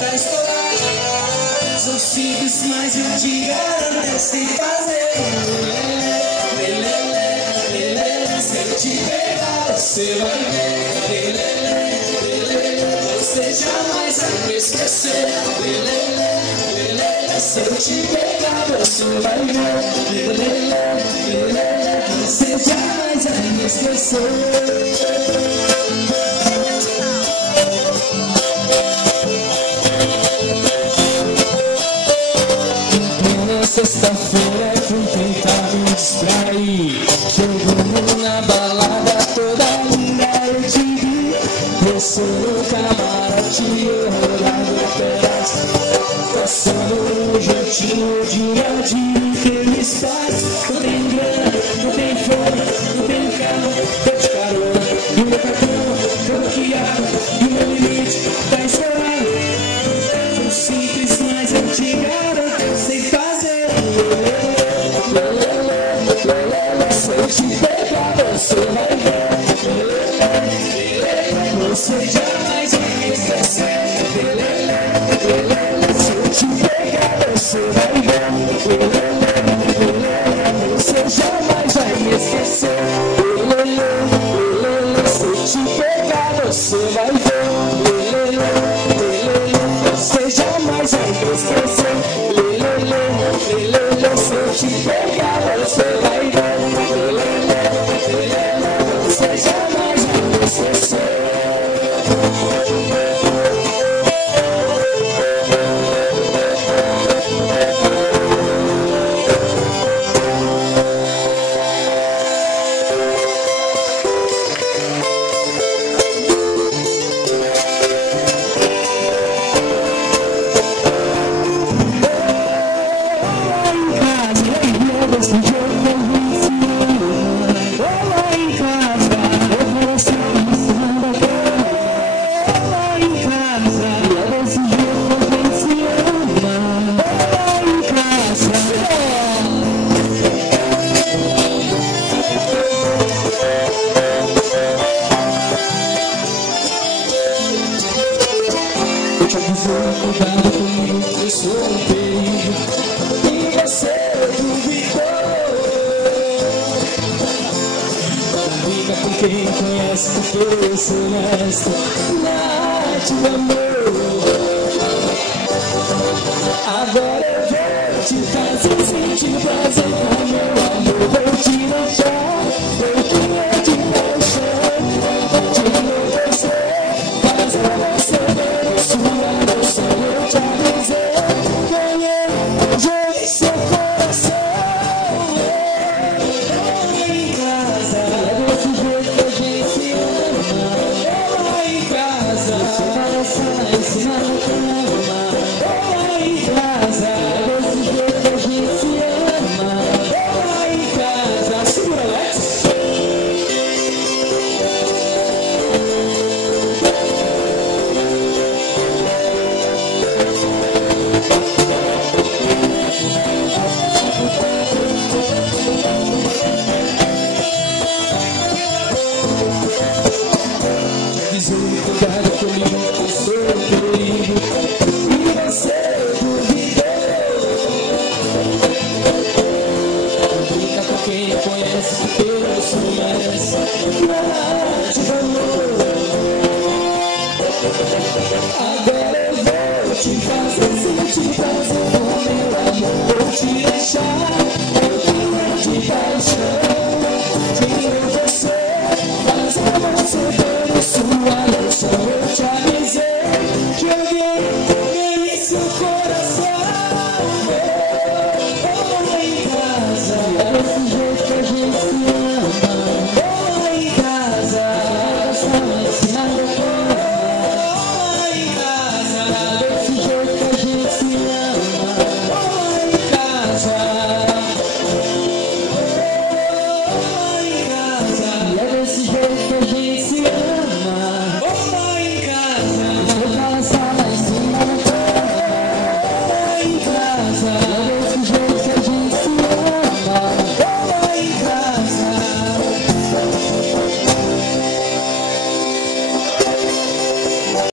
da escola. São simples, mas eu te garanto, eu sei fazer. Se eu te pegar, você vai ver. Você jamais vai me esquecer. Se eu te pegar, você vai ver. Você jamais vai me esquecer. Sexta-feira fui tentar me distrair. Chegando na balada toda linda eu te vi. Desceu no camarote enrolado atrás, passando um jeitinho de ladinho que eles fazem. Não tem grana, não tem fome, não tem carro, tô de carona. E o meu cartão foi bloqueado, e o meu limite tá estourado. Sou simples, mas eu te garanto, eu sei fazer. Se eu te pegar, você vai ver. Você jamais vai me esquecer. Se eu te pegar, você vai ver. Você jamais vai me esquecer. Se eu te pegar, você vai ver. Você jamais vai me esquecer. Se eu te pegar, você vai ver. Você jamais vai me esquecer. Cuidado comigo, eu sou um perigo. E você duvidou. Briga com quem conhece, porque eu sou honesto. Nada te amor. Agora eu vou te fazer sentir prazer com meu amor. Vou te deixar, vou te deixar, vou te deixar, fazer você ver sua. Eu te avisei, ganhei de seu coração. Em casa, desse jeito que a gente se ama. Em casa, ensinar na cama. Em casa, desse jeito que a gente se ama. Em casa, segura, Alex. Cuidado comigo, eu sou um perigo. E você duvidou. Brinca com quem conhece, porque eu sou mais. Nada te amor. Agora eu vou te fazer